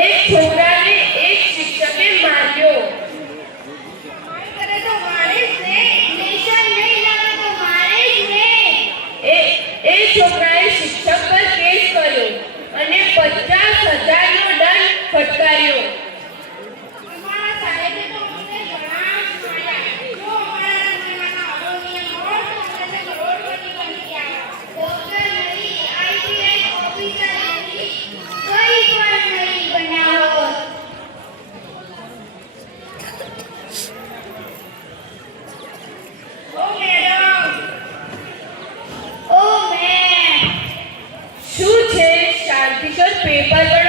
એક છોકરાને એક શિક્ષકે માર્યો. એ છોકરાએ શિક્ષક પર કેસ કર્યો અને 50,000 નો દંડ ફટકાર્યો. શું છે શાંતિશ્વર, પેપર